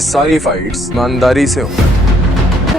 सारी फाइट्स ईमानदारी से हो।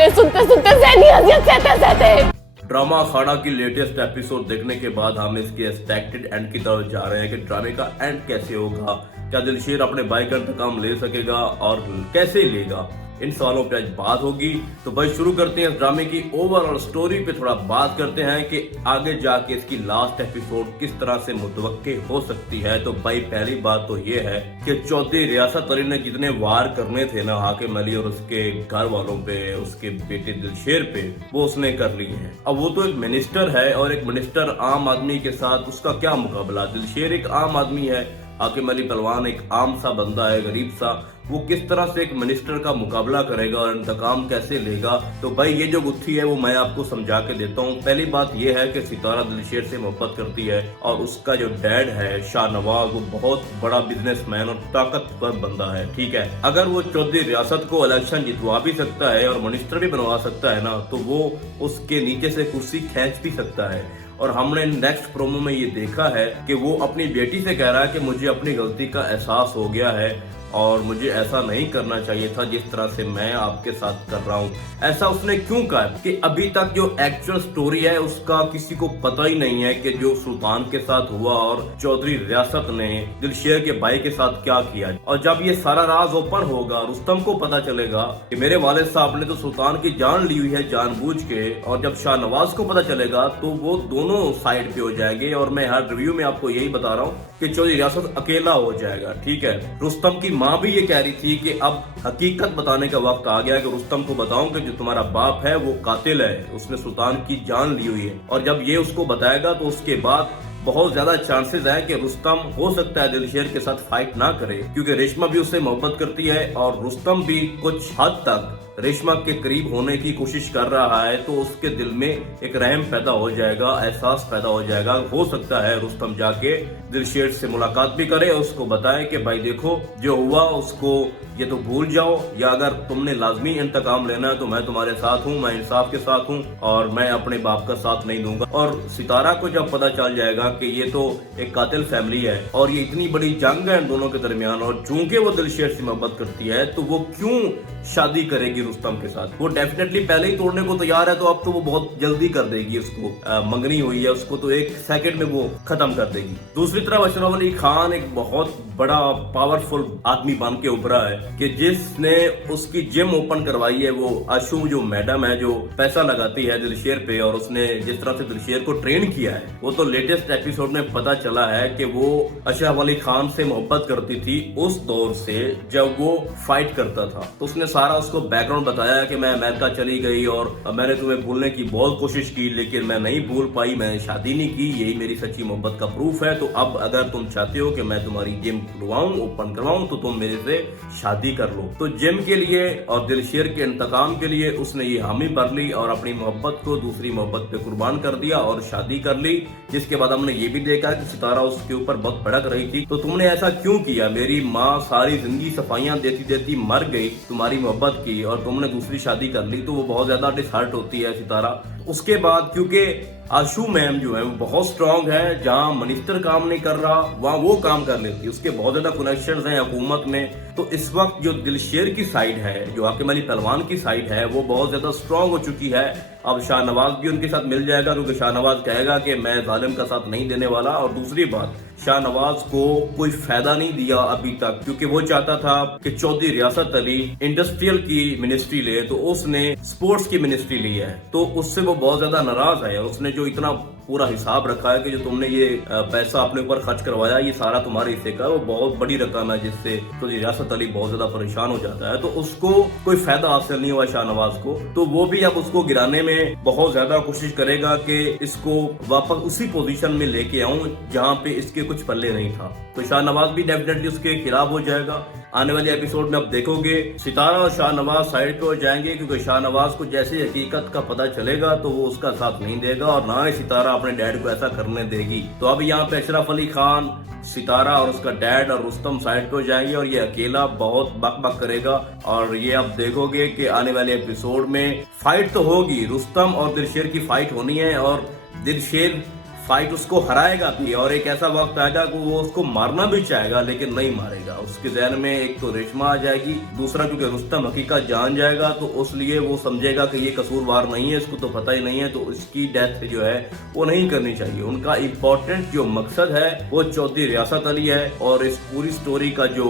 सुनते सुनते ज़हनी अज़ियत सहते ड्रामा अखाड़ा की लेटेस्ट एपिसोड देखने के बाद हम इसके एक्सपेक्टेड एंड की तरफ जा रहे हैं कि ड्रामे का एंड कैसे होगा, क्या दिलशेर अपने भाई का इंतकाम ले सकेगा और कैसे लेगा, इन सवालों पे आज बात होगी। तो भाई शुरू करते हैं इस ड्रामे की ओवरऑल स्टोरी पे थोड़ा बात करते हैं कि आगे जाके इसकी लास्ट एपिसोड किस तरह से मुतवक्के हो सकती है। तो भाई पहली बात तो ये है कि चौधरी रियासत अली ने जितने वार करने थे ना हाकिम अली और उसके घर वालों पे, उसके बेटे दिलशेर पे, वो उसने कर लिए हैं। अब वो तो एक मिनिस्टर है और एक मिनिस्टर आम आदमी के साथ उसका क्या मुकाबला। दिलशेर एक आम आदमी है, हाकिम अली पहलवान एक आम सा बंदा है, गरीब सा। वो किस तरह से एक मिनिस्टर का मुकाबला करेगा और इंतकाम कैसे लेगा। तो भाई ये जो गुत्थी है वो मैं आपको समझा के देता हूँ। पहली बात ये है कि सितारा दिलशेर से मोहब्बत करती है और उसका जो डैड है शाहनवाज वो बहुत बड़ा बिजनेसमैन और ताकतवर बंदा है, ठीक है। अगर वो चौधरी रियासत को इलेक्शन जितवा भी सकता है और मिनिस्टर भी बनवा सकता है ना, तो वो उसके नीचे से कुर्सी खींच भी सकता है। और हमने नेक्स्ट प्रोमो में ये देखा है कि वो अपनी बेटी से कह रहा है कि मुझे अपनी गलती का एहसास हो गया है और मुझे ऐसा नहीं करना चाहिए था जिस तरह से मैं आपके साथ कर रहा हूँ। ऐसा उसने क्यों कहा कि अभी तक जो एक्चुअल स्टोरी है उसका किसी को पता ही नहीं है कि जो सुल्तान के साथ हुआ और चौधरी रियासत ने दिलशेर के भाई के साथ क्या किया। और जब ये सारा राज ओपन होगा, रुस्तम को पता चलेगा कि मेरे वालिद साहब ने तो सुल्तान की जान ली हुई है जानबूझ के, और जब शाहनवाज को पता चलेगा तो वो दोनों साइड पे हो जाएंगे। और मैं हर रिव्यू में आपको यही बता रहा हूँ कि चौधरी रियासत अकेला हो जाएगा, ठीक है। रुस्तम की माँ भी ये कह रही थी कि अब हकीकत बताने का वक्त आ गया है कि रुस्तम को बताऊं कि जो तुम्हारा बाप है वो कातिल है, उसने सुल्तान की जान ली हुई है। और जब ये उसको बताएगा तो उसके बाद बहुत ज्यादा चांसेस है कि रुस्तम हो सकता है दिलशेर के साथ फाइट ना करे, क्योंकि रेशमा भी उससे मोहब्बत करती है और रुस्तम भी कुछ हद तक रेशमा के करीब होने की कोशिश कर रहा है। तो उसके दिल में एक रहम पैदा हो जाएगा, एहसास पैदा हो जाएगा। हो सकता है रुस्तम जाके दिलशेर से मुलाकात भी करे और उसको बताए कि भाई देखो जो हुआ उसको ये तो भूल जाओ, या अगर तुमने लाजमी इंतकाम लेना है तो मैं तुम्हारे साथ हूँ, मैं इंसाफ के साथ हूँ और मैं अपने बाप का साथ नहीं दूंगा। और सितारा को जब पता चल जाएगा कि ये तो एक कातिल फैमिली है और ये इतनी बड़ी जंग है इन दोनों के दरमियान, और चूंकि वो दिलशेर से मोहब्बत करती है तो वो क्यों शादी करेगी रुस्तम के साथ। वो डेफिनेटली पहले ही तोड़ने को तैयार है, तो अब तो वो बहुत जल्दी कर देगी। उसको मंगनी हुई है, उसको तो एक सेकंड में वो खत्म कर देगी। दूसरी तरफ अशरफ अली खान एक बहुत बड़ा पावरफुल आदमी बन के उभरा है कि जिसने उसकी जिम ओपन करवाई है। वो आशु जो मैडम है जो पैसा लगाती है दिलशेर पे, और उसने जिस तरह से दिलशेर को ट्रेन किया है, वो तो लेटेस्ट एपिसोड में पता चला है कि वो अशरफ अली खान से मोहब्बत करती थी उस दौर से जब वो फाइट करता था। तो उसने सारा उसको बैकग्राउंड बताया कि मैं अमेरिका चली गई और मैंने तुम्हें भूलने की बहुत कोशिश की लेकिन मैं नहीं भूल पाई, मैंने शादी नहीं की, यही मेरी सच्ची मोहब्बत का प्रूफ है। तो अब अगर तुम चाहते हो कि मैं तुम्हारी जिम खुलवाऊं, ओपन करवाऊं, तो तुम मेरे से शादी कर लो। तो जिम के लिए और दिलशेर के इंतकाम के लिए उसने ये हामी भर ली और अपनी मोहब्बत को दूसरी मोहब्बत पे कुर्बान कर दिया और शादी कर ली। जिसके बाद हमने ये भी देखा कि सितारा उसके ऊपर बहुत भड़क रही थी, तो तुमने ऐसा क्यों किया, मेरी माँ सारी जिंदगी सफाइयां देती देती मर गई तुम्हारी मोहब्बत की और तुमने दूसरी शादी कर ली। तो वो बहुत ज्यादा डिसहर्ट होती है सितारा। उसके बाद क्योंकि आशु मैम जो है वो बहुत स्ट्रांग है, जहाँ मिनिस्टर काम नहीं कर रहा वहाँ वो काम कर लेती है, उसके बहुत ज्यादा कनेक्शंस हैं हुकूमत में। तो इस वक्त जो दिलशेर की साइड है, जो हाकिम अली पहलवान की साइड है, वो बहुत ज्यादा स्ट्रांग हो चुकी है। अब शाहनवाज भी उनके साथ मिल जाएगा क्योंकि शाहनवाज कहेगा कि मैं जालिम का साथ नहीं देने वाला। और दूसरी बात, शाहनवाज को कोई फायदा नहीं दिया अभी तक, क्योंकि वो चाहता था कि चौधरी रियासत अली इंडस्ट्रियल की मिनिस्ट्री ले, तो उसने स्पोर्ट्स की मिनिस्ट्री ली है। तो उससे वो बहुत ज्यादा नाराज है। उसने जो इतना पूरा हिसाब रखा है कि जो तुमने ये पैसा अपने ऊपर खर्च करवाया ये सारा तुम्हारे हिस्से का, वो बहुत बड़ी रकम है, जिससे तो रियासत अली बहुत ज्यादा परेशान हो जाता है। तो उसको कोई फायदा हासिल नहीं हुआ शाहनवाज को। तो वो भी अब उसको गिराने में बहुत ज्यादा कोशिश करेगा कि इसको वापस उसी पोजीशन में लेके आऊं जहां पे इसके कुछ पल्ले नहीं था। तो शाहनवाज भी डेफिनेटली उसके खिलाफ हो जाएगा। आने वाले एपिसोड में आप देखोगे सितारा और शाहनवाज साइड पे हो जाएंगे, क्योंकि शाहनवाज को जैसे हकीकत का पता चलेगा तो वो उसका साथ नहीं देगा और ना ही सितारा अपने डैड को ऐसा करने देगी। तो अब यहाँ पे अशरफ अली खान, सितारा और उसका डैड और रुस्तम साइड पे हो जाएंगे और ये अकेला बहुत बक बक करेगा। और ये आप देखोगे कि आने वाले एपिसोड में फाइट तो होगी, रुस्तम और दिलशेर की फाइट होनी है और दिलशेर फाइट उसको हराएगा भी, और एक ऐसा वक्त आएगा कि वो उसको मारना भी चाहेगा लेकिन नहीं मारेगा। उसके जहन में एक तो रेशमा आ जाएगी, दूसरा क्योंकि रुस्तम हकीकत जान जाएगा तो उसलिए वो समझेगा कि ये कसूरवार नहीं है, इसको तो पता ही नहीं है, तो इसकी डेथ जो है वो नहीं करनी चाहिए। उनका इम्पोर्टेंट जो मकसद है वो चौधरी रियासत अली है, और इस पूरी स्टोरी का जो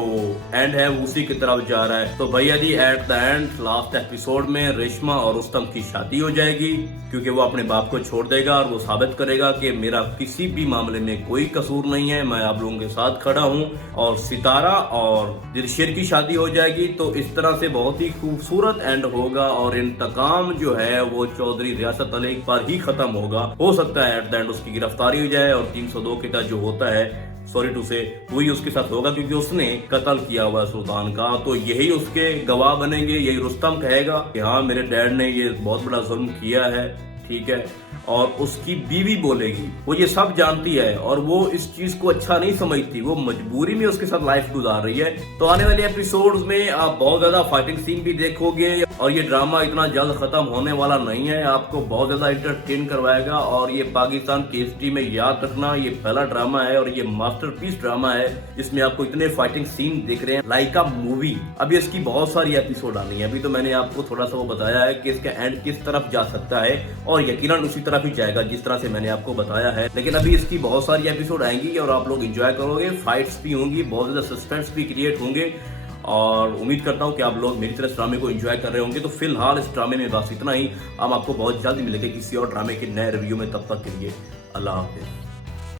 एंड है वो उसी की तरफ जा रहा है। तो भैया जी at the end last episode में रेशमा और रुस्तम की शादी हो जाएगी, क्योंकि वो अपने बाप को छोड़ देगा और वो साबित करेगा कि मेरा किसी भी मामले में कोई कसूर नहीं है, मैं आप लोगों के साथ खड़ा हूँ। और सितारा और दिलशेर की शादी हो जाएगी। तो इस तरह से बहुत ही खूबसूरत एंड होगा, और इंतकाम जो है वो चौधरी रियासत अली पर ही खत्म होगा। हो सकता है एट द एंड उसकी गिरफ्तारी हो जाए और 302 के तहत जो होता है, सॉरी टू से, वही उसके साथ होगा, क्योंकि उसने कत्ल किया हुआ सुल्तान का। तो यही उसके गवाह बनेंगे, यही रुस्तम कहेगा कि हाँ मेरे डैड ने ये बहुत बड़ा जुल्म किया है, ठीक है। और उसकी बीवी बोलेगी, वो ये सब जानती है और वो इस चीज को अच्छा नहीं समझती, वो मजबूरी में उसके साथ लाइफ गुजार रही है। तो आने वाले एपिसोड्स में आप बहुत ज्यादा फाइटिंग सीन भी देखोगे, और ये ड्रामा इतना जल्द खत्म होने वाला नहीं है, आपको बहुत ज्यादा इंटरटेन करवाएगा। और ये पाकिस्तान की हिस्ट्री में याद रखना, ये पहला ड्रामा है और ये मास्टरपीस ड्रामा है जिसमें आपको इतने फाइटिंग सीन दिख रहे हैं लाइक अ मूवी। अभी इसकी बहुत सारी एपिसोड आनी है, अभी तो मैंने आपको थोड़ा सा वो बताया है कि इसका एंड किस तरफ जा सकता है, और यकीनन उसी तरफ ही जाएगा जिस तरह से मैंने आपको बताया है। लेकिन अभी इसकी बहुत सारी एपिसोड आएंगी और आप लोग एंजॉय करोगे, फाइट्स भी होंगी, बहुत ज्यादा सस्पेंस भी क्रिएट होंगे, और उम्मीद करता हूं कि आप लोग मेरी तरह इस ड्रामे को एंजॉय कर रहे होंगे। तो फिलहाल इस ड्रामे में बस इतना ही, हम आपको बहुत जल्दी मिलेंगे किसी और ड्रामे के नए रिव्यू में। तब तक के लिए अल्लाह हाफिज।